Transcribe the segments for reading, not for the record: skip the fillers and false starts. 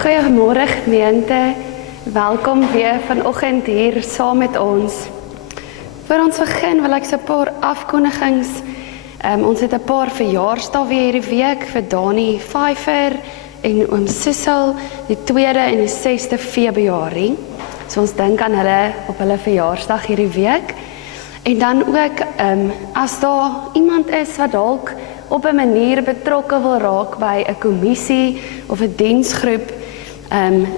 Goeiemôre gemeente, welkom weer vanoggend hier saam met ons. Voor ons begin wil ek so 'n paar afkondigings. Ons het 'n paar verjaarsdae weer hierdie week vir Dani Pfeiffer en oom Sissel, die 2de en die 6de Februarie. So ons dink aan hulle op hulle verjaarsdag hierdie week. En dan ook, as daar iemand is wat dalk op 'n manier betrokke wil raak by 'n kommissie of 'n diensgroep,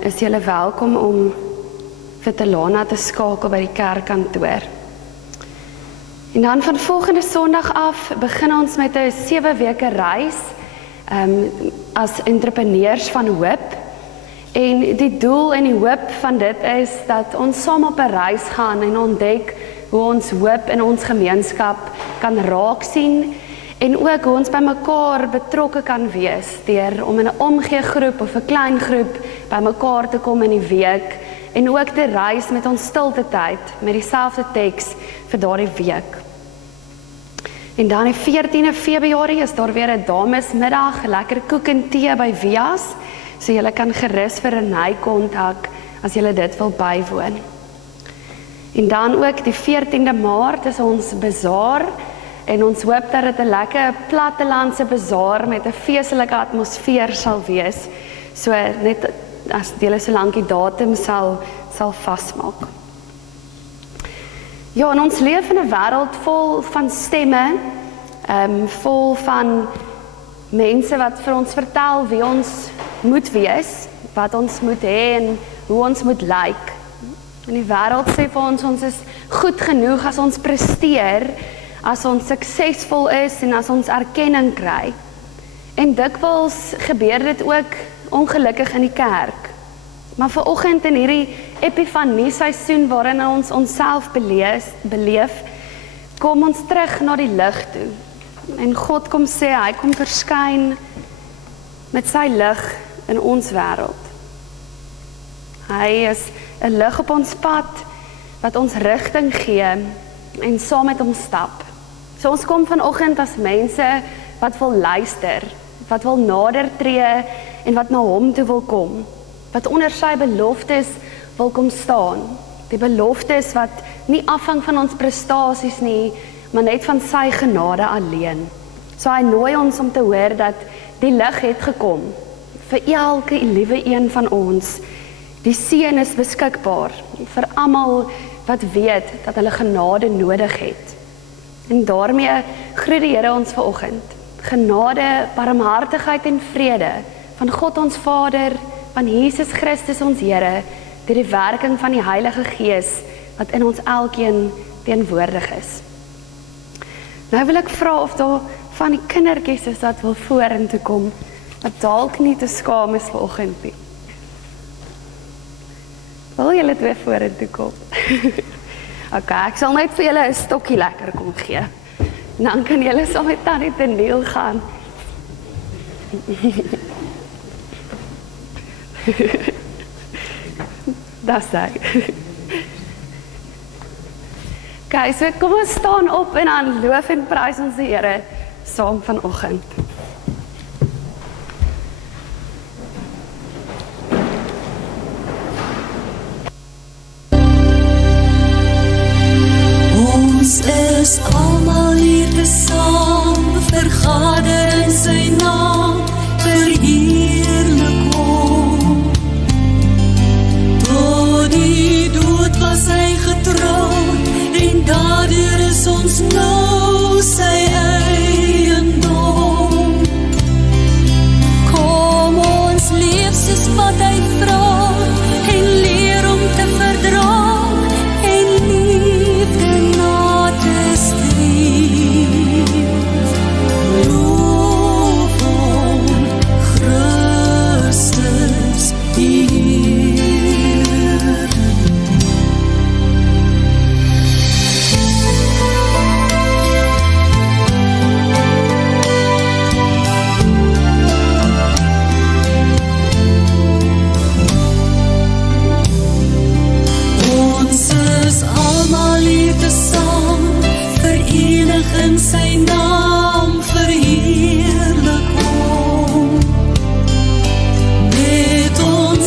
is julle welkom om vir Telana te skakel by die kerkkantoor. En dan van volgende Sondag af begin ons met 'n 7 weke reis as entrepreneurs van hoop. En die doel en die hoop van dit is dat ons saam op 'n reis gaan en ontdek hoe ons hoop in ons gemeenskap kan raak sien en ook hoe ons by mekaar betrokke kan wees deur om in 'n omgeegroep of 'n klein groep by mekaar te kom in die week en ook te reis met ons stilte tyd met dieselfde teks vir daardie week. En dan die 14de Februarie is daar weer 'n damesmiddag, lekker koek en tee by Vias, so julle kan gerus vir Renay kontak as julle dit wil bywoon. En dan ook die 14de Maart is ons bazaar en ons hoop dat dit 'n lekker plattelandse bazaar met 'n feestelike atmosfeer sal wees. So net as julle so lank die datum sal vasmaak. Ja, en ons leef in 'n wêreld vol van stemme, vol van mense wat vir ons vertel wie ons moet wees, wat ons moet hê en hoe ons moet lyk. En die wêreld sê vir ons is goed genoeg as ons presteer, as ons suksesvol is en as ons erkenning kry. En dikwels gebeur dit ook ongelukkig in die kerk. Maar vanoggend in hierdie epifanie seisoen waarin ons onsself beleef, kom ons terug na die lig toe. En God kom sê, hy kom verskyn met sy lig in ons wêreld. Hy is 'n lig op ons pad wat ons rigting gee en saam met hom stap. So ons kom vanoggend as mense wat wil luister, wat wil nader tree en wat na hom toe wil kom, wat onder sy beloftes wil kom staan. Die beloftes wat nie afhang van ons prestasies nie, maar net van sy genade alleen. So hy nooi ons om te hoor dat die lig het gekom vir elke liewe een van ons. Die seën is beskikbaar vir almal wat weet dat hulle genade nodig het. En daarmee groet die Here ons vanoggend. Genade, barmhartigheid en vrede van God ons Vader, van Jesus Christus ons Here, deur die werking van die Heilige Gees wat in ons elkeen teenwoordig is. Nou wil ek vra of daar van die kindertjies is wat wil vorentoe kom, wat dalk nie te skaam is vanoggend nie. Wil julle twee vorentoe kom? Okay, ek sal net vir julle 'n stokkie lekker kom gee. En dan kan julle saam met Tannie Teniel gaan. Dis hy. Okay, so kom ons staan op en dan loof en prys ons die Here saam vanoggend. Is almal hier tesaam, vergader in sy naam, verheerlik hom. Tot die dood was hy getrou, en daardeur is ons nou sy eiendom. Kom ons leef soos wat hy vra, en leer om te verdra, en liefde na te streef. Loof hom, Christus die Heer. Ons is almal hier tesaam, verenig in sy naam, verheerlik hom. Met ons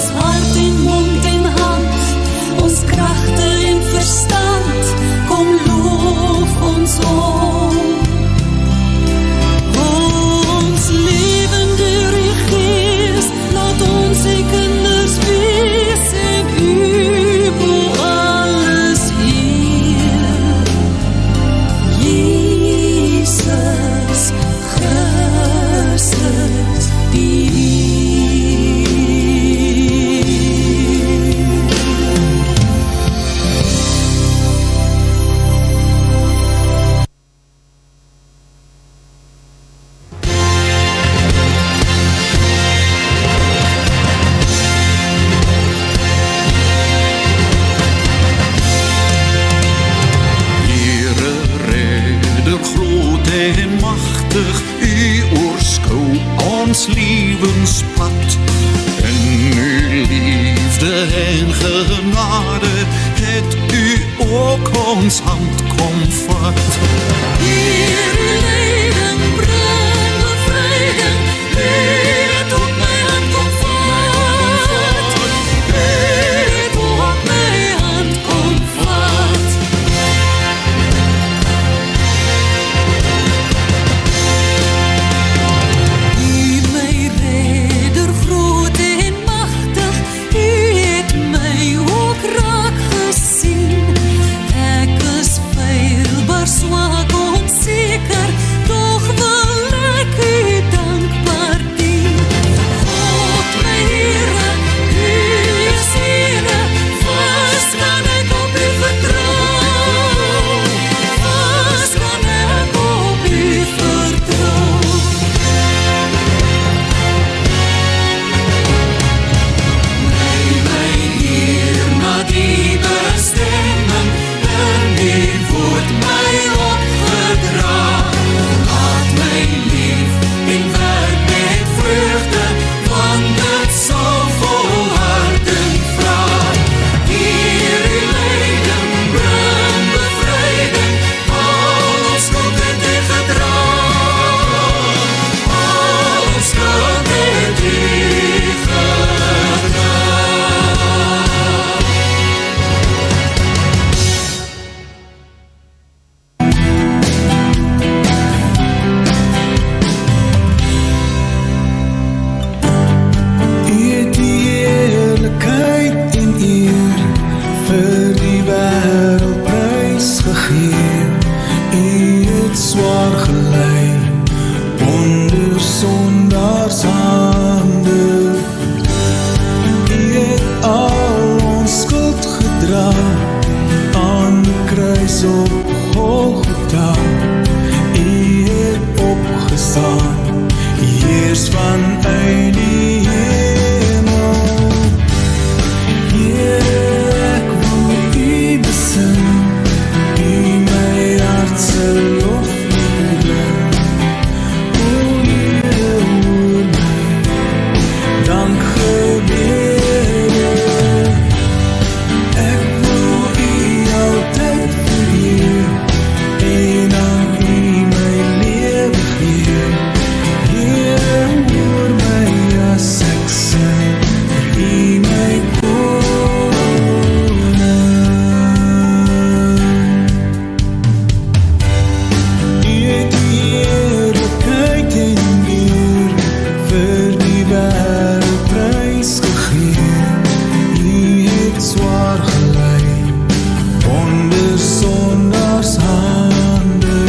en genade het u ook ons hand kom vat. Hier uw leiding bring bevrijding, het op my hand kom vat. Het op my hand kom vat. U my redder groot en magtig, u het my ook raak gesien. Ek is feilbaar swak onseker, doch wil ek u dankbaar dien. God my Here, u is Here, vas kan ek op u vertrou. Vas kan ek op u vertrou. Lei my hier na die bestemming, in die woord my opgedra. Laat my lief en werk met vreugde, want dit sal volharding vra. Hier uw leiding bring bevrijding, al ons skuld het u gedra. Al ons skuld het u gedra. U het die heerlikheid en eer vir die wêreldprys gegee. U het swaar gelei onder sondaars hande. U het al ons skuld gedra aan die kruis op Golgotha. U het opgestaan, heers vanuit die hemel. Heer, ek wil u besing, u my hart se loflied bring. O Heer, hoor my dankgebede. Ek wil u altyd vereer en aan u my lewe gee. Heer, hoor my as ek sing, vir u my koning. U het die heerlikheid en eer vir die wêreldprys gegee. U het swaar gelei onder sondaars hande.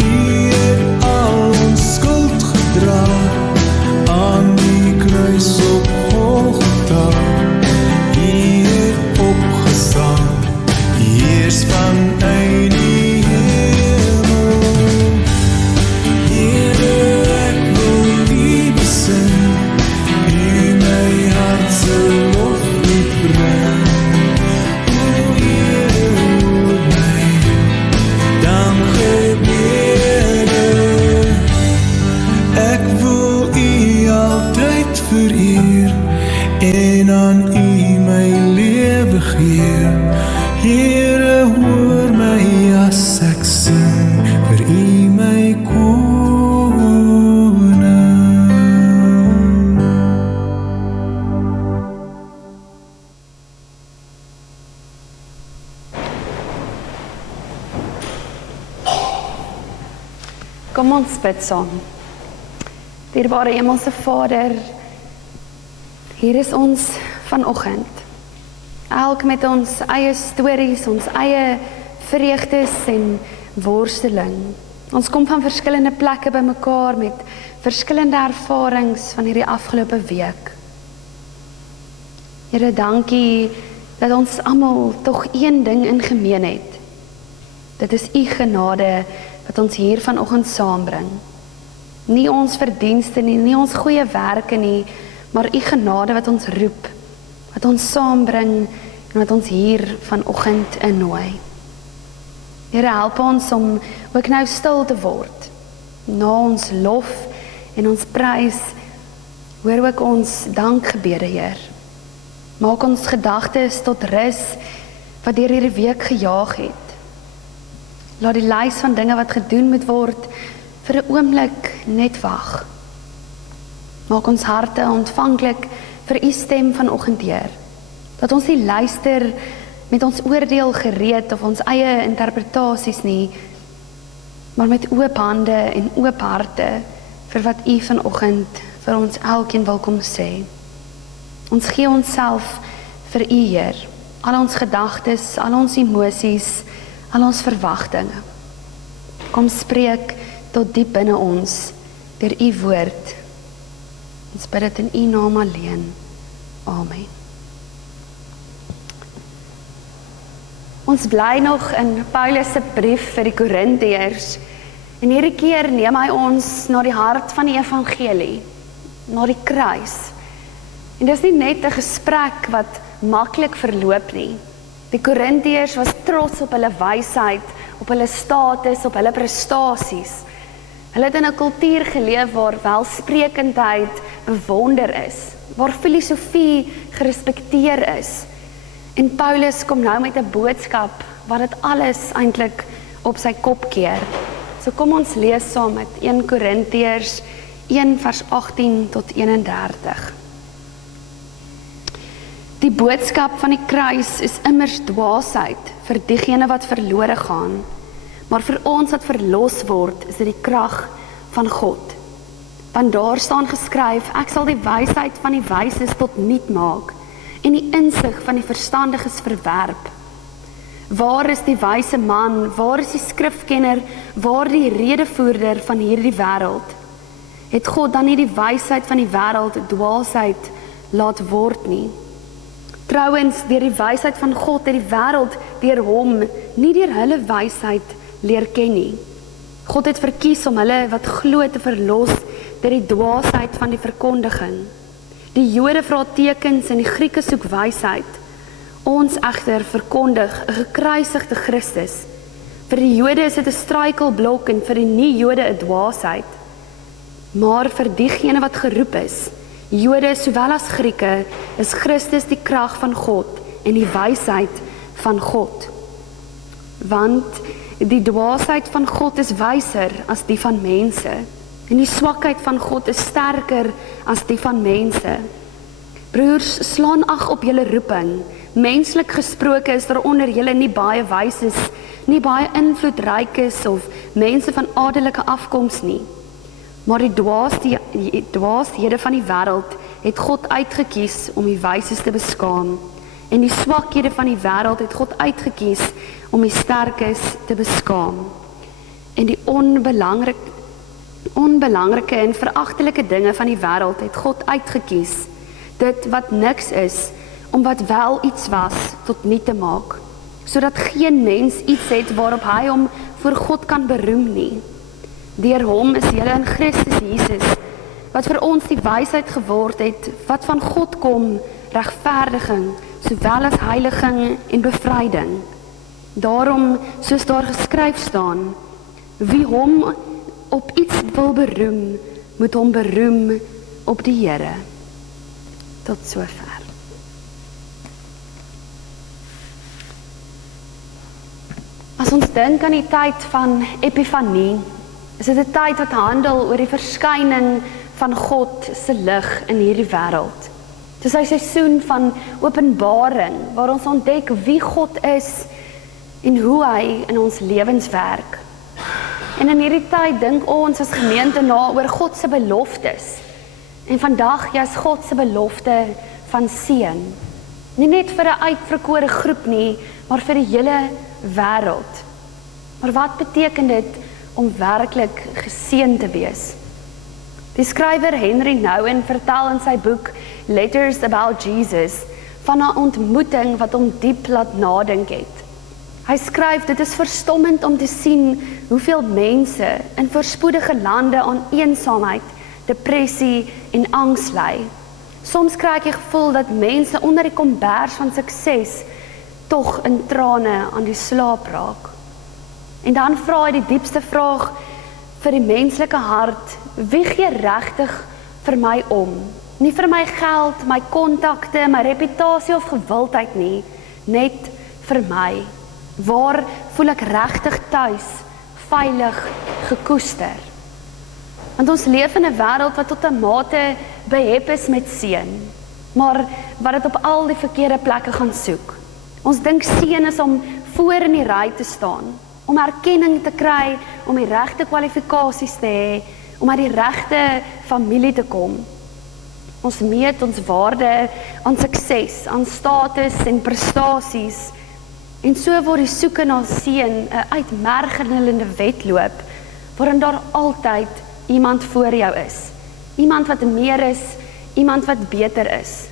U het al ons skuld gedra aan die kruis op Golgotha. U het opgestaan, heers vanuit die hemel. Here, ek wil u besing, u my hart se loflied bring. O Heer, hoor my dankgebede. Ek wil u altyd vereer en aan u my lewe gee. Here, hoor my as ek sing, vir u my koning. Kom ons bid saam. Dierbare Hemelse Vader, hier is ons vanoggend. Elk met ons eie stories, ons eie vreugdes en worsteling. Ons kom van verskillende plekke bymekaar met verskillende ervarings van hierdie afgelope week. Here, dankie dat ons almal tog een ding in gemeen het. Dit is u genade wat ons hier vanoggend saambring. Nie ons verdienste nie, nie ons goeie werke nie, maar u genade wat ons roep, wat ons saambring en wat ons hier vanoggend innooi. Here, help ons om ook nou stil te word. Na ons lof en ons prys, hoor ook ons dankgebede, Heer. Maak ons gedagtes tot rus wat deur hierdie week gejaag het. Laat die lys van dinge wat gedoen moet word vir 'n oomblik net wag. Maak ons harte ontvanklik vir u stem vanoggend, Heer. Dat ons nie luister met ons oordeel gereed of ons eie interpretasies nie, maar met oop hande en oop harte vir wat u vanoggend vir ons elkeen wil kom sê. Ons gee onsself vir u, Heer. Al ons gedagtes, al ons emosies, al ons verwagtinge. Kom spreek tot diep binne ons deur u woord. Ons bid dit in u naam alleen. Amen. Ons bly nog in Paulus se brief vir die Korintiërs. En hierdie keer neem hy ons na die hart van die evangelie, na die kruis. En dis nie net 'n gesprek wat maklik verloop nie. Die Korintiërs was trots op hulle wysheid, op hulle status, op hulle prestasies. Hulle het in 'n kultuur geleef waar welsprekendheid bewonder is, waar filosofie gerespekteer is. En Paulus kom nou met 'n boodskap wat dit alles eintlik op sy kop keer. So kom ons lees saam met 1 Korintiërs 1 vers 18 tot 31. Die boodskap van die kruis is immers dwaasheid vir diegene wat verlore gaan, maar vir ons wat verlos word, is dit die krag van God. Want daar staan geskryf, ek sal die wysheid van die wyses tot niet maak, en die insig van die verstandiges verwerp. Waar is die wyse man, waar is die skrifkenner, waar die redevoerder van hierdie wêreld? Het God dan nie die wysheid van die wêreld dwaasheid laat word nie? Trouwens, deur die wysheid van God het die wêreld deur hom, nie deur hulle wysheid leer ken nie. God het verkies om hulle wat glo te verlos deur die dwaasheid van die verkondiging. Die Jode vra tekens en die Grieke soek wysheid. Ons egter verkondig 'n gekruisigde Christus. Vir die Jode is dit 'n struikelblok en vir die nie-Jode 'n dwaasheid. Maar vir diegene wat geroep is, Jode sowel as Grieke, is Christus die krag van God en die wysheid van God. Want die dwaasheid van God is wyser as die van mense, en die swakheid van God is sterker as die van mense. Broers, slaan ag op julle roeping. Menslik gesproke is daar onder julle nie baie wyses, nie baie invloedrykes of mense van adelike afkoms nie. Maar die dwaashede van die wêreld het God uitgekies om die wyses te beskaam. En die swakhede van die wêreld het God uitgekies om die sterkes te beskaam. En die onbelangrike en veragtelike dinge van die wêreld het God uitgekies. Dit wat niks is, om wat wel iets was, tot niet te maak. Sodat geen mens iets het waarop hy hom voor God kan beroem nie. Deur hom is julle in Christus Jesus, wat vir ons die wysheid geword het, wat van God kom, regverdiging, sowel as heiliging en bevryding. Daarom, soos daar geskryf staan, wie hom op iets wil beroem, moet hom beroem op die Here. Tot sover. As ons dink aan die tyd van Epifanie, is dit 'n tyd wat handel oor die verskyning van God se lig in hierdie wêreld. Dit is 'n seisoen van openbaring, waar ons ontdek wie God is en hoe hy in ons lewens werk. En in hierdie tyd dink ons as gemeente na oor God se beloftes. En vandag is God se belofte van seën. Nie net vir 'n uitverkore groep nie, maar vir die hele wêreld. Maar wat beteken dit om werklik geseën te wees? Die skrywer Henry Nouwen vertel in sy boek Letters About Jesus van 'n ontmoeting wat hom diep laat nadink het. Hy skryf, dit is verstommend om te sien hoeveel mense in voorspoedige lande aan eensaamheid, depressie en angs ly. Soms kry ek die gevoel dat mense onder die kombers van sukses tog in trane aan die slaap raak. En dan vra hy die diepste vraag vir die menslike hart, wie gee regtig vir my om? Nie vir my geld, my kontakte, my reputasie of gewildheid nie, net vir my. Waar voel ek regtig tuis, veilig, gekoester? Want ons leef in 'n wêreld wat tot 'n mate behep is met seën, maar wat dit op al die verkeerde plekke gaan soek. Ons dink seën is om voor in die ry te staan, om erkenning te kry, om die regte kwalifikasies te hê, om uit die regte familie te kom. Ons meet ons waarde aan sukses, aan status en prestasies, en so word die soeke na seën 'n uitmergelende wedloop, waarin daar altyd iemand voor jou is. Iemand wat meer is, iemand wat beter is.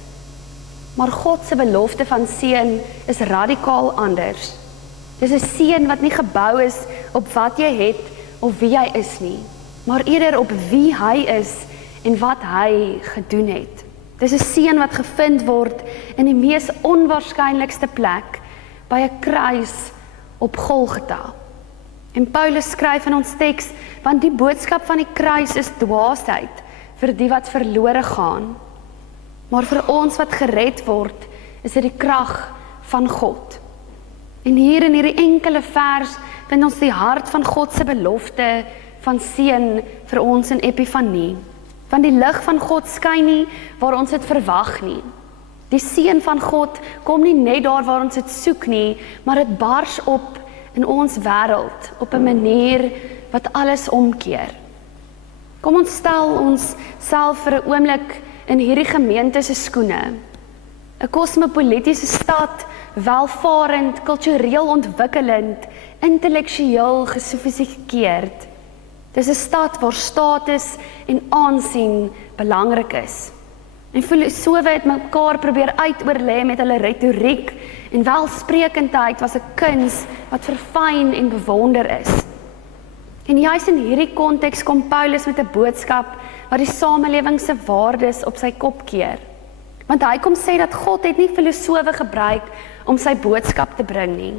Maar God se belofte van seën is radikaal anders. Dis 'n seën wat nie gebou is op wat jy het of wie jy is nie, maar eerder op wie hy is en wat hy gedoen het. Dis 'n seën wat gevind word in die mees onwaarskynlikste plek, by 'n kruis op Golgotha. En Paulus skryf in ons teks, want die boodskap van die kruis is dwaasheid vir die wat verlore gaan. Maar vir ons wat gered word, is dit die krag van God. En hier in hierdie enkele vers vind ons die hart van God se belofte van seën vir ons in Epifanie. Want die lig van God skyn nie waar ons dit verwag nie. Die seën van God kom nie net daar waar ons dit soek nie, maar dit bars op in ons wêreld op 'n manier wat alles omkeer. Kom ons stel ons self vir 'n oomblik in hierdie gemeente se skoene. 'n Kosmopolitiese stad, welvarend, kultureel ontwikkelend, intellektueel gesofistikeerd. Dis 'n stad waar status en aansien belangrik is. En filosofe het mekaar probeer uitoorlê met hulle retoriek, en welsprekendheid was 'n kuns wat verfyn en bewonder is. En juis in hierdie konteks kom Paulus met 'n boodskap wat die samelewing se waardes op sy kop keer. Want hy kom sê dat God het nie filosofe gebruik om sy boodskap te bring nie.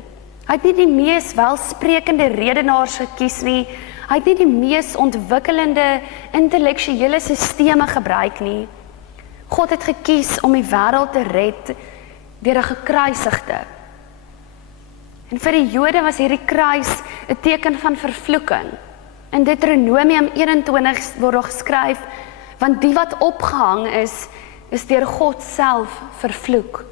Hy het nie die mees welsprekende redenaars gekies nie. Hy het nie die mees ontwikkelende intellektuele sisteme gebruik nie. God het gekies om die wêreld te red deur 'n gekruisigde. En vir die Jode was hierdie kruis 'n teken van vervloeking. In Deuteronomium 21 word daar geskryf, want die wat opgehang is deur God self vervloek.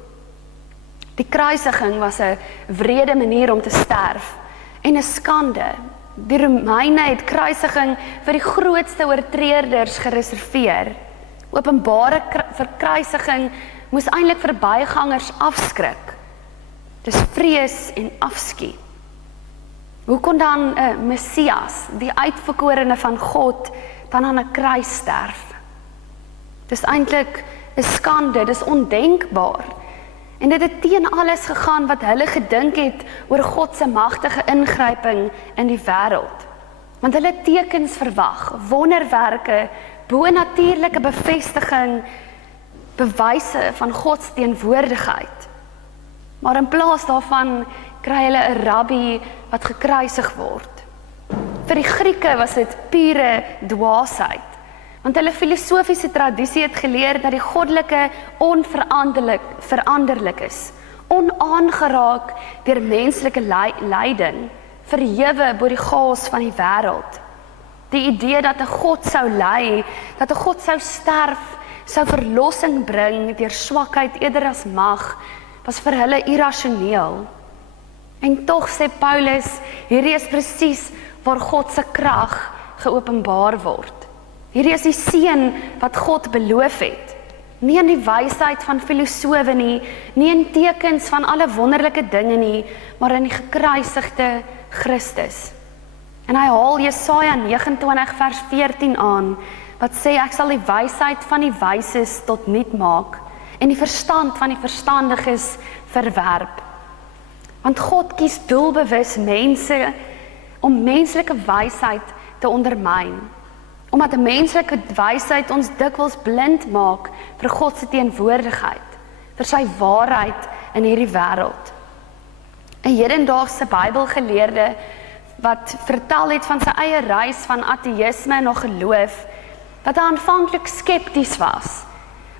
Die kruisiging was 'n wrede manier om te sterf en 'n skande. Die Romeine het kruisiging vir die grootste oortreders gereserveer. Openbare verkruisiging moes eintlik verbygangers afskrik. Dis vrees en afskuw. Hoe kon dan 'n Messias, die uitverkorene van God, dan aan 'n kruis sterf? Dis eintlik 'n skande, dis ondenkbaar. En dit het teen alles gegaan wat hulle gedink het oor God se magtige ingryping in die wêreld. Want hulle het tekens verwag, wonderwerke, bonatuurlike bevestiging, bewyse van God se teenwoordigheid. Maar in plaas daarvan kry hulle 'n rabbi wat gekruisig word. Vir die Grieke was dit pure dwaasheid, want hulle filosofiese tradisie het geleer dat die goddelike onveranderlik is, onaangeraak deur menslike lyding, verhewe bo die chaos van die wêreld. Die idee dat 'n God sou ly, dat 'n God sou sterf, sou verlossing bring deur swakheid eerder as mag, was vir hulle irrasioneel. En tog sê Paulus, hierdie is presies waar God se krag geopenbaar word. Hierdie is die seën wat God beloof het. Nie in die wysheid van filosowe nie, nie in tekens van alle wonderlike dinge nie, maar in die gekruisigde Christus. En hy haal Jesaja 29 vers 14 aan, wat sê ek sal die wysheid van die wyses tot niet maak, en die verstand van die verstandiges verwerp. Want God kies doelbewus mense om menslike wysheid te ondermyn. Omdat 'n menslike wysheid ons dikwels blind maak vir God se teenwoordigheid, vir sy waarheid in hierdie wêreld. 'n Hedendaagse Bybelgeleerde wat vertel het van sy eie reis van ateïsme na geloof, dat hy aanvanklik skepties was.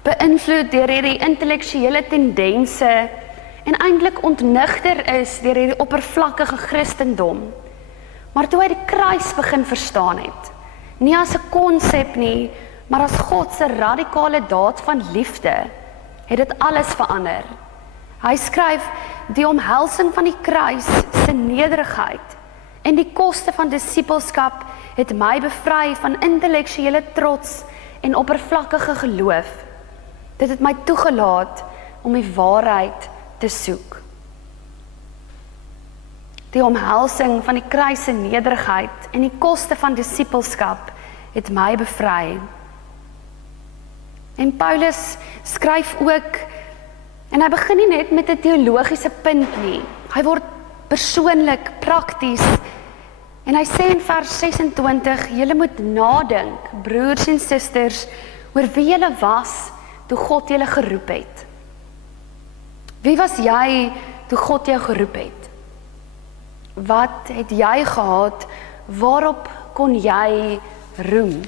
beïnvloed deur hierdie intellektuele tendense en eintlik ontnigter is deur hierdie oppervlakkige Christendom. Maar toe hy die kruis begin verstaan het, nie as 'n konsep nie, maar as God se radikale daad van liefde, het dit alles verander. Hy skryf, die omhelsing van die kruis se nederigheid en die koste van disippelskap het my bevry van intellektuele trots en oppervlakkige geloof. Dit het my toegelaat om die waarheid te soek. Die omhelsing van die kruis se nederigheid en die koste van disippelskap het my bevry. En Paulus skryf ook, en hy begin nie net met 'n teologiese punt nie, hy word persoonlik, prakties, en hy sê in vers 26, julle moet nadink, broers en susters, oor wie julle was toe God julle geroep het. Wie was jy toe God jou geroep het? Wat het jy gehad, waarop kon jy roem?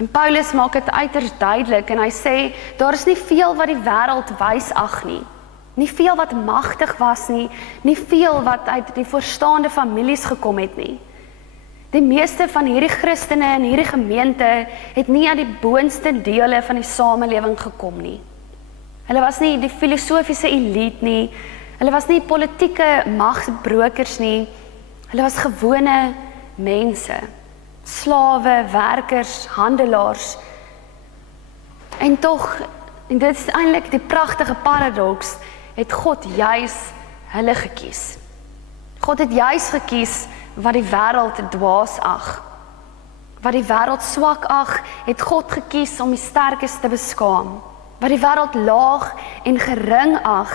En Paulus maak dit uiters duidelik en hy sê, daar is nie veel wat die wêreld wys ag nie. Nie veel wat magtig was nie, nie veel wat uit die voorstaande families gekom het nie. Die meeste van hierdie Christene in hierdie gemeente het nie aan die boonste dele van die samelewing gekom nie. Hulle was nie die filosofiese elite nie, hulle was nie politieke magsbrokers nie, hulle was gewone mense, slawe, werkers, handelaars. En tog, en dit is eintlik die pragtige paradoks, het God juis hulle gekies. God het juis gekies wat die wêreld dwaas ag. Wat die wêreld swak ag, het God gekies om die sterkes te beskaam. Wat die wêreld laag en gering ag,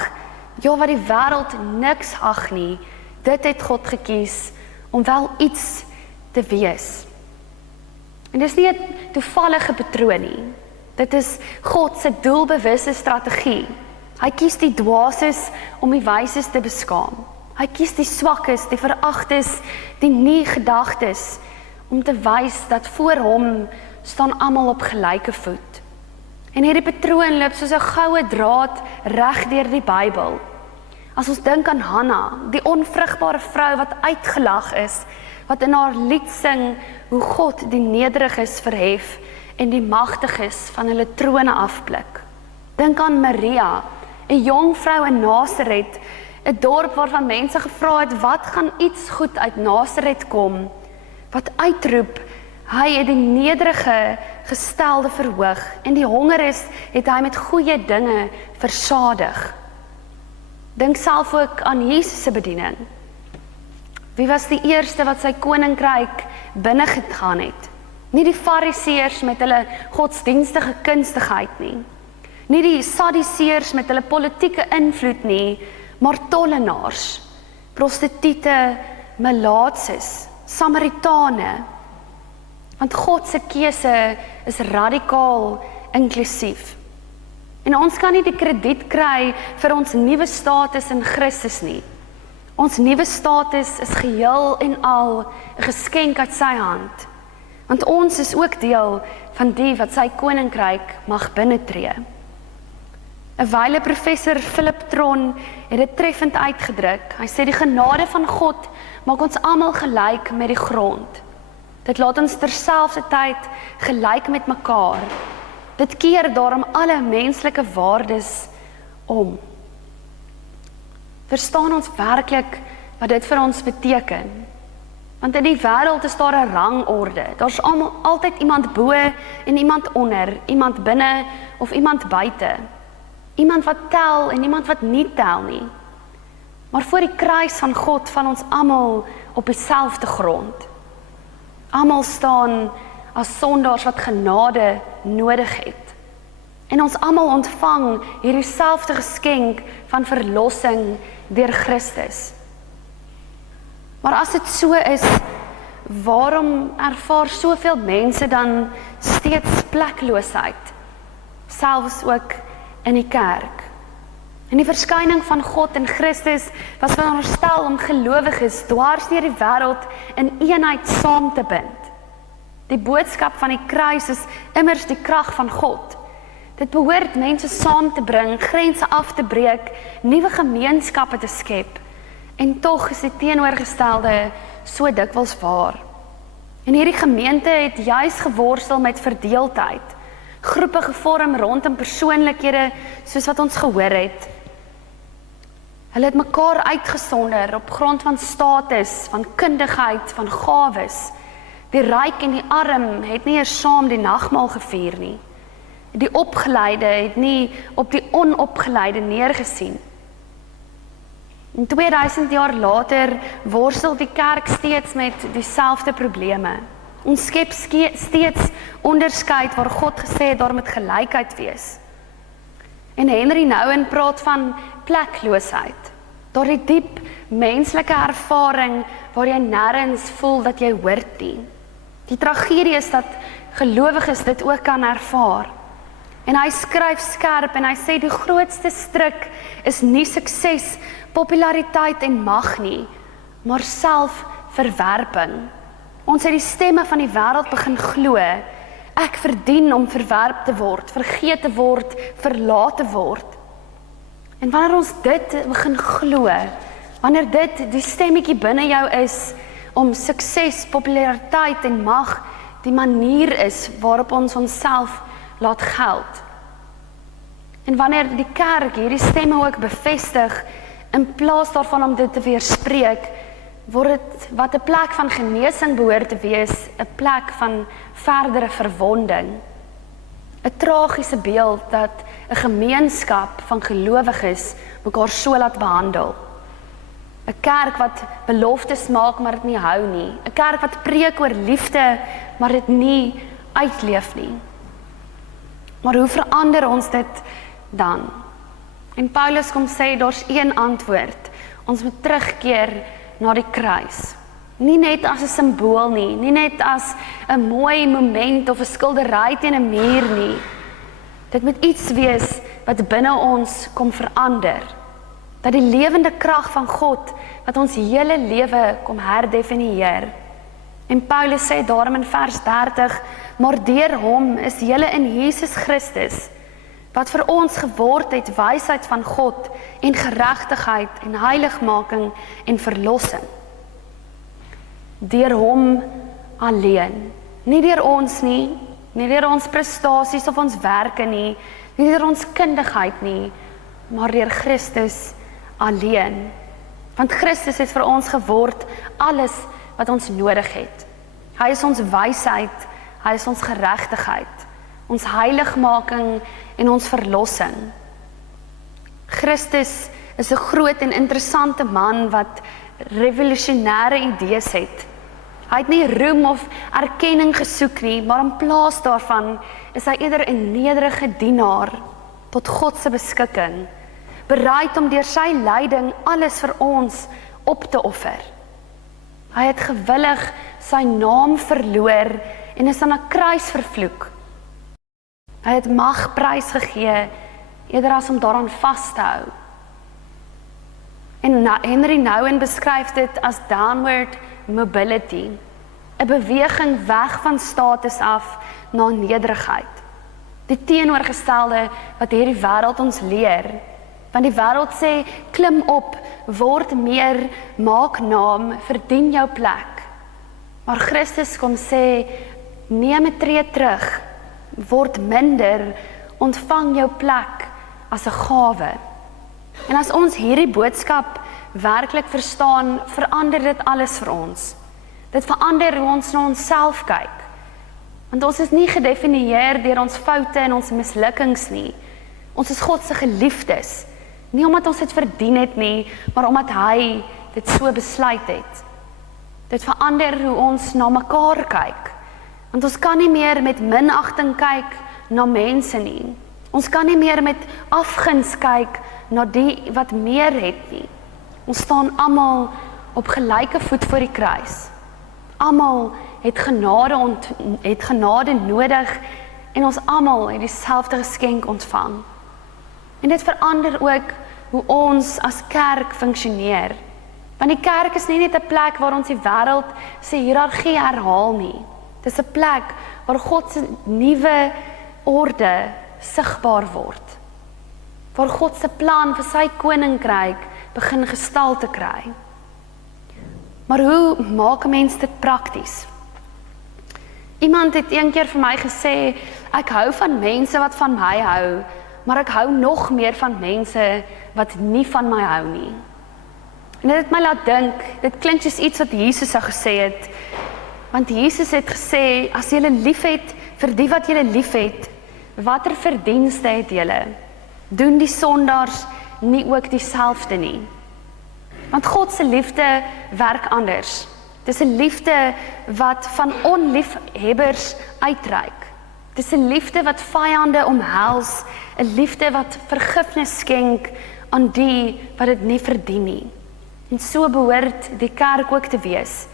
ja, wat die wêreld niks ag nie, dit het God gekies om wel iets te wees. En dis nie 'n toevallige patroon nie. Dit is God se doelbewuste strategie. Hy kies die dwaases om die wyses te beskaam. Hy kies die swakkes, die veragtes, die nie gedagtes, om te wys dat voor hom staan almal op gelyke voet. En hierdie patroon loop soos 'n goue draad reg deur die Bybel. As ons dink aan Hanna, die onvrugbare vrou wat uitgelag is, wat in haar lied sing hoe God die nederiges verhef en die magtiges van hulle trone afblik. Dink aan Maria, 'n jong vrou in Nasaret, 'n dorp waarvan mense gevra het, wat gaan iets goed uit Nasaret kom? Wat uitroep, hy het die nederige gestelde verhoog en die hongeres het hy met goeie dinge versadig. Dink self ook aan Jesus se bediening. Wie was die eerste wat sy koninkryk binne gegaan het? Nie die fariseërs met hulle godsdienstige kunstigheid nie. Nie die sadduseërs met hulle politieke invloed nie, maar tollenaars, prostituie, melaatses, Samaritane. Want God se keuse is radikaal inklusief. En ons kan nie die krediet kry vir ons nuwe status in Christus nie. Ons nuwe status is geheel en al 'n geskenk uit sy hand. Want ons is ook deel van die wat sy koninkryk mag binnetree. 'n wyle professor Philip Tron het dit treffend uitgedruk. Hy sê die genade van God maak ons almal gelyk met die grond. Dit laat ons terselfdertyd gelyk met mekaar. Dit keer daarom alle menslike waardes om. Verstaan ons werklik wat dit vir ons beteken? Want in die wêreld is daar 'n rangorde. Daar's altyd iemand bo en iemand onder, iemand binne of iemand buite. Iemand wat tel en iemand wat nie tel nie. Maar voor die kruis van God van ons almal op dieselfde grond. Almal staan as sondaars wat genade nodig het. En ons almal ontvang hierdie selfde geskenk van verlossing deur Christus. Maar as dit so is, waarom ervaar soveel mense dan steeds plekloosheid? Selfs ook in die kerk. En die verskyning van God in Christus was veronderstel om gelowiges dwars deur die wêreld in eenheid saam te bind. Die boodskap van die kruis is immers die krag van God. Dit behoort mense saam te bring, grense af te breek, nuwe gemeenskappe te skep. En tog is die teenoorgestelde so dikwels waar. En hierdie gemeente het juis geworstel met verdeeldheid. Groepe gevorm rondom persoonlikhede soos wat ons gehoor het. Hulle het mekaar uitgesonder op grond van status, van kundigheid, van gawes. Die ryk en die arm het nie eers saam die nagmaal gevier nie. Die opgeleide het nie op die onopgeleide neergesien. En 2000 jaar later worstel die kerk steeds met dieselfde probleme. Ons skep steeds onderskeid waar God gesê het daar moet gelykheid wees. En Henry Nouwen praat van plekloosheid. Daardie diep menslike ervaring waar jy nêrens voel dat jy hoort nie. Die tragedie is dat gelowiges dit ook kan ervaar. En hy skryf skerp en hy sê die grootste struik is nie sukses, populariteit en mag nie, maar selfverwerping. Ons het die stemme van die wêreld begin glo. Ek verdien om verwerp te word, vergeet te word, verlaat te word. En wanneer ons dit begin glo, wanneer dit die stemmetjie binne jou is om sukses, populariteit en mag die manier is waarop ons onsself laat geld. En wanneer die kerk hierdie stemme ook bevestig, in plaas daarvan om dit te weerspreek, word dit wat 'n plek van genesing behoort te wees, 'n plek van verdere verwonding. 'n Tragiese beeld dat 'n gemeenskap van gelowiges mekaar so laat behandel. 'n Kerk wat beloftes maak maar dit nie hou nie. 'n Kerk wat preek oor liefde maar dit nie uitleef nie. Maar hoe verander ons dit dan? En Paulus kom sê, daar's een antwoord. Ons moet terugkeer na die kruis. Nie net as 'n simbool nie, nie net as 'n mooi moment of 'n skildery teen 'n muur nie. Dit moet iets wees wat binne ons kom verander. Dat die lewende krag van God, wat ons hele lewe kom herdefinieer. En Paulus sê daarom in vers 30, maar deur hom is julle in Jesus Christus, wat vir ons geword het wysheid van God en geregtigheid en heiligmaking en verlossing. Deur hom alleen, nie deur ons nie, nie deur ons prestasies of ons werke nie, nie deur ons kundigheid nie, maar deur Christus alleen. Want Christus het vir ons geword alles wat ons nodig het. Hy is ons wysheid, hy is ons geregtigheid, ons heiligmaking en ons verlossing. Christus is 'n groot en interessante man wat revolusionêre idees het. Hy het nie roem of erkenning gesoek nie, maar in plaas daarvan is hy eerder 'n nederige dienaar tot God se beskikking, bereid om deur sy lyding alles vir ons op te offer. Hy het gewillig sy naam verloor en is aan 'n kruis vervloek. Hy het mag prys gegee eerder as om daaraan vas te hou. En Henry Nouwen beskryf dit as downward mobility, 'n beweging weg van status af na nederigheid. Die teenoorgestelde wat hierdie wêreld ons leer. Want die wêreld sê, klim op, word meer, maak naam, verdien jou plek. Maar Christus kom sê, neem 'n tree terug, word minder, ontvang jou plek as 'n gawe. En as ons hierdie boodskap werklik verstaan, verander dit alles vir ons. Dit verander hoe ons na onsself kyk. Want ons is nie gedefinieer deur ons foute en ons mislukkings nie. Ons is God se geliefdes. Nie omdat ons dit verdien het nie, maar omdat hy dit so besluit het. Dit verander hoe ons na mekaar kyk. Want ons kan nie meer met minagting kyk na mense nie. Ons kan nie meer met afguns kyk na die wat meer het nie. Ons staan almal op gelyke voet voor die kruis. Almal het genade nodig en ons almal het dieselfde geskenk ontvang. En dit verander ook hoe ons as kerk funksioneer. Want die kerk is nie net 'n plek waar ons die wêreld se hiërargie herhaal nie. Dit is 'n plek waar God se nuwe orde sigbaar word. Waar God se plan vir sy koninkryk begin gestalte kry. Maar hoe maak 'n mens dit prakties? Iemand het een keer vir my gesê, ek hou van mense wat van my hou, maar ek hou nog meer van mense wat nie van my hou nie. En dit het my laat dink, dit klink soos iets wat Jesus sou gesê het, want Jesus het gesê, as julle liefhet vir die wat julle liefhet, watter verdienste het julle? Doen die sondaars nie ook dieselfde nie? Want God se liefde werk anders. Dis 'n liefde wat van onliefhebbers uitreik. Dis 'n liefde wat vyande omhels, 'n liefde wat vergifnis skenk aan die wat dit nie verdien nie. En so behoort die kerk ook te wees.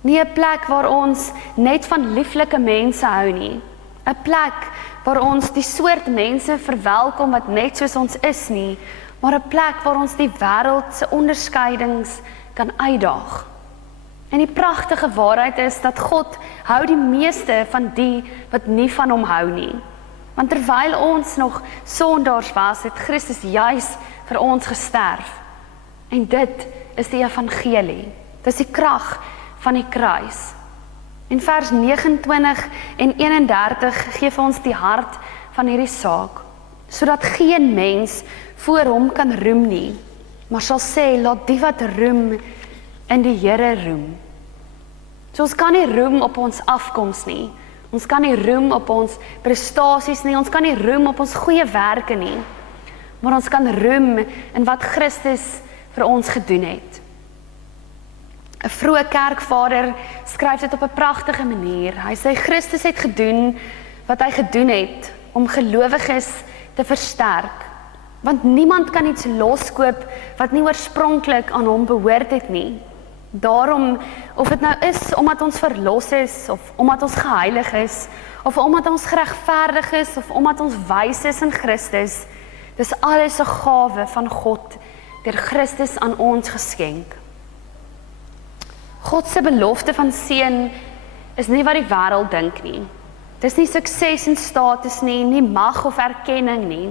Nie 'n plek waar ons net van lieflike mense hou nie. 'n Plek waar ons die soort mense verwelkom wat net soos ons is nie, maar 'n plek waar ons die wêreld se onderskeidings kan uitdaag. En die pragtige waarheid is dat God hou die meeste van die wat nie van hom hou nie. Want terwyl ons nog sondaars was, het Christus juis vir ons gesterf. En dit is die evangelie. Dit is die krag van die kruis. In vers 29 en 31 gee vir ons die hart van hierdie saak, sodat geen mens voor hom kan roem nie, maar sal sê, laat die wat roem in die Here roem. So ons kan nie roem op ons afkoms nie, ons kan nie roem op ons prestasies nie, ons kan nie roem op ons goeie werke nie, maar ons kan roem in wat Christus vir ons gedoen het. 'n Vroeë kerkvader skryf dit op 'n pragtige manier. Hy sê Christus het gedoen wat hy gedoen het om gelowiges te versterk. Want niemand kan iets loskoop wat nie oorspronklik aan hom behoort het nie. Daarom, of dit nou is omdat ons verlos is, of omdat ons geheilig is, of omdat ons geregverdig is, of omdat ons wys is in Christus, dis alles 'n gawe van God deur Christus aan ons geskenk. God se belofte van seën is nie wat die wêreld dink nie. Dis nie sukses en status nie, nie mag of erkenning nie.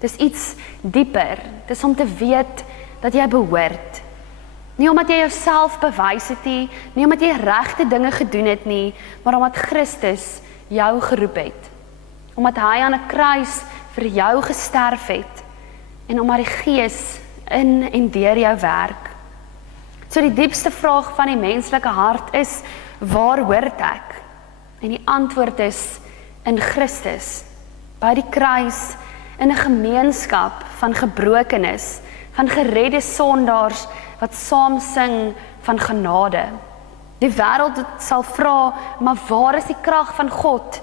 Dis iets dieper. Dis om te weet dat jy behoort. Nie omdat jy jouself bewys het nie, nie omdat jy regte dinge gedoen het nie, maar omdat Christus jou geroep het. Omdat hy aan 'n kruis vir jou gesterf het en omdat die Gees in en deur jou werk. So die diepste vraag van die menslike hart is, waar hoort ek? En die antwoord is, in Christus, by die kruis, in 'n gemeenskap van gebrokenis, van geredde sondaars, wat saam sing van genade. Die wêreld sal vra, maar waar is die krag van God?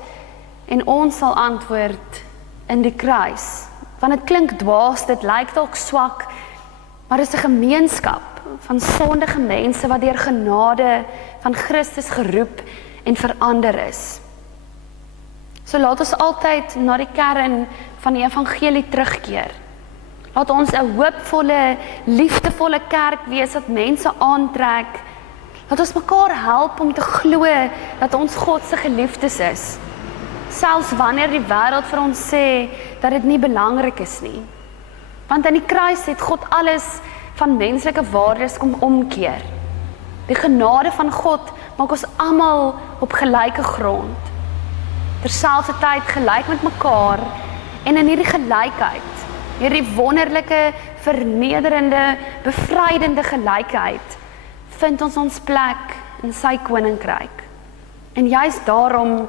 En ons sal antwoord, in die kruis. Want dit klink dwaas, dit lyk dalk swak, maar dit is 'n gemeenskap van sondige mense wat deur genade van Christus geroep en verander is. So laat ons altyd na die kern van die evangelie terugkeer. Laat ons 'n hoopvolle, liefdevolle kerk wees wat mense aantrek. Laat ons mekaar help om te glo dat ons God se geliefdes is. Selfs wanneer die wêreld vir ons sê dat dit nie belangrik is nie. Want in die kruis het God alles van menslike waardes kom omkeer. Die genade van God maak ons almal op gelyke grond. Terselfdertyd gelyk met mekaar en in hierdie gelykheid, hierdie wonderlike, vernederende, bevrydende gelykheid, vind ons plek in sy koninkryk. En juist daarom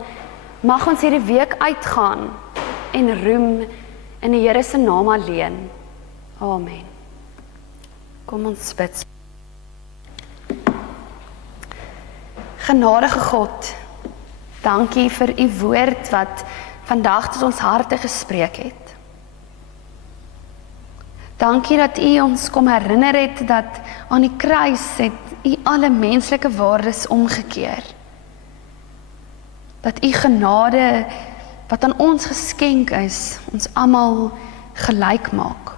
mag ons hierdie week uitgaan en roem in die Here se naam alleen. Amen. Kom ons bid. Genadige God, dankie vir u woord wat vandag tot ons harte gespreek het. Dankie dat u ons kom herinner het dat aan die kruis het u alle menslike waardes omgekeer. Dat u genade wat aan ons geskenk is, ons almal gelyk maak.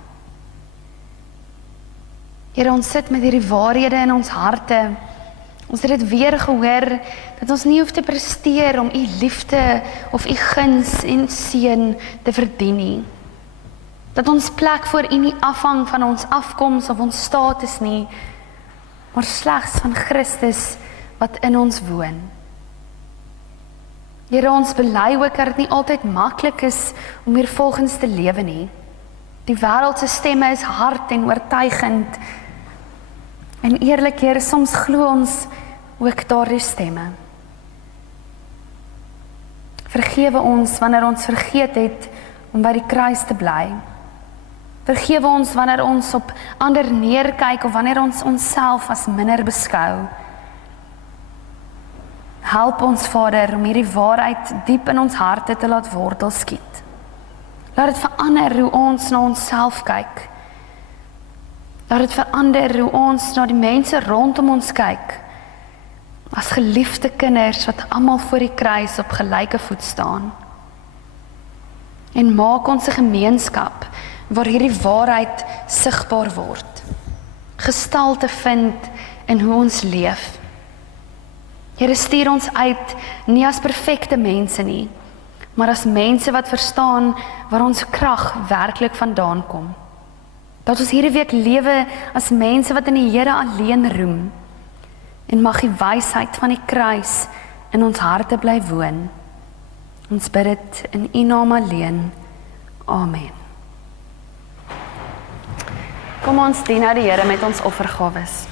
Here, ons sit met hierdie waarhede in ons harte. Ons het dit weer gehoor, dat ons nie hoef te presteer om u liefde of u guns en seën te verdien nie. Dat ons plek voor u nie afhang van ons afkoms of ons status nie, maar slegs van Christus wat in ons woon. Here, ons bely ook dat dit nie altyd maklik is om hier volgens te lewe nie. Die wêreld se stemme is hard en oortuigend. En eerlik, Here, soms glo ons ook daardie stemme. Vergewe ons wanneer ons vergeet het om by die kruis te bly. Vergewe ons wanneer ons op ander neerkyk of wanneer ons onsself as minder beskou. Help ons, Vader, om hierdie waarheid diep in ons harte te laat wortel skiet. Laat dit verander hoe ons na onsself kyk. Laat dit verander hoe ons na die mense rondom ons kyk. As geliefde kinders wat almal voor die kruis op gelyke voet staan. En maak ons 'n gemeenskap waar hierdie waarheid sigbaar word. Gestalte vind in hoe ons leef. Here, stuur ons uit nie as perfekte mense nie, maar as mense wat verstaan waar ons krag werklik vandaan kom. Dat ons hierdie week lewe as mense wat in die Here alleen roem. En mag die wysheid van die kruis in ons harte bly woon. Ons bid dit in U naam alleen. Amen. Kom ons dien nou die Here met ons offergawes.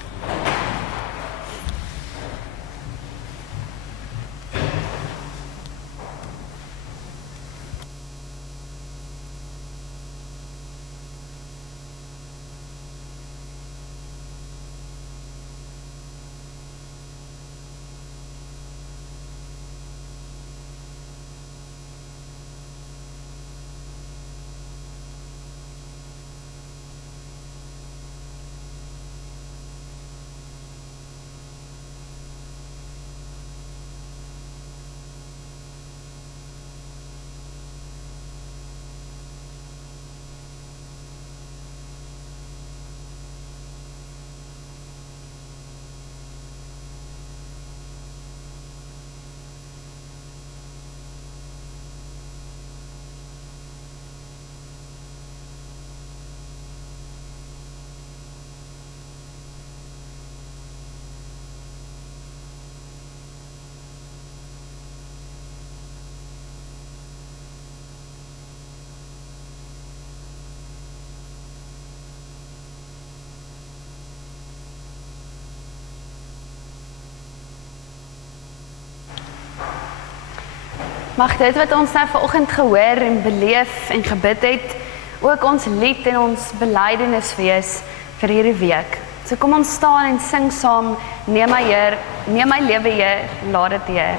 Mag dit wat ons nou vanoggend gehoor en beleef en gebid het, ook ons lied en ons belydenis wees vir hierdie week. So kom ons staan en sing saam, neem my Heer, neem my lewe Heer, laat dit Heer.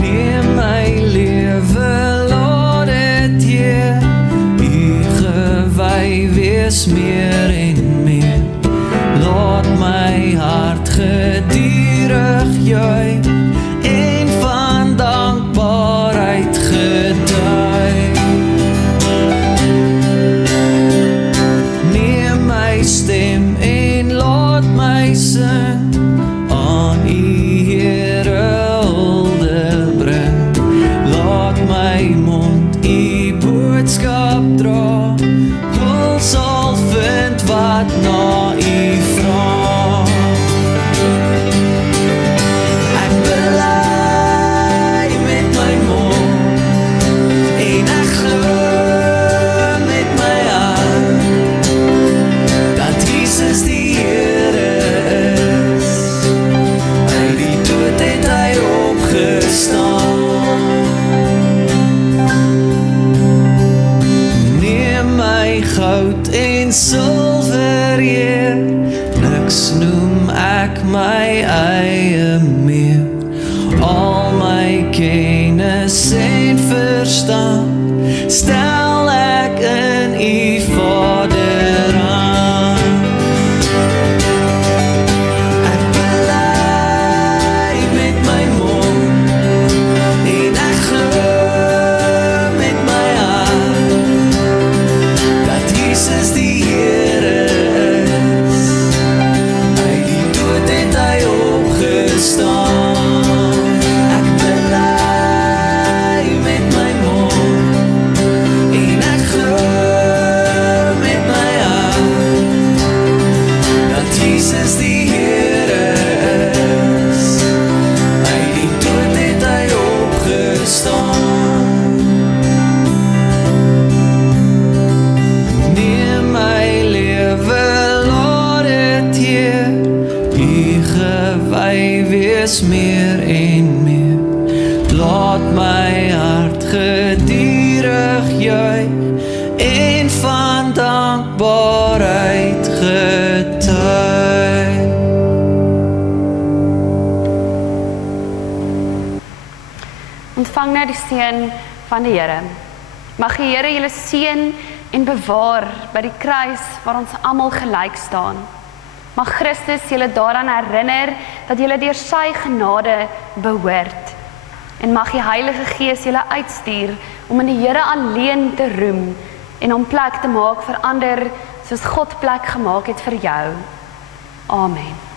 Neem my lewe, laat dit Heer, U gewy wees meer en meer. Laat my hart gedurig juig en van dankbaarheid getuig. Neem my stem en laat my sing, aan U Here hulde bring. Laat my mond U boodskap dra, hul sal vind wat na U vra. Ek bely met my mond en ek glo met my hart dat Jesus die Here is. Uit die dood het hy opgestaan. Neem my goud en silwer Heer, niks noem ek my eie meer. Al my kennis en verstand stel ek in U Vader aan. Ek bely met my mond en ek glo met my hart dat Jesus die Here steeds meer en meer. Laat my hart gedurig juig en van dankbaarheid getuig. Ontvang nou die seën van die Here. Mag die Here julle seën en bewaar by die kruis waar ons almal gelyk staan. Mag Christus julle daaraan herinner dat julle deur sy genade behoort. En mag die Heilige Gees julle uitstuur om in die Here alleen te roem en hom plek te maak vir ander soos God plek gemaak het vir jou. Amen.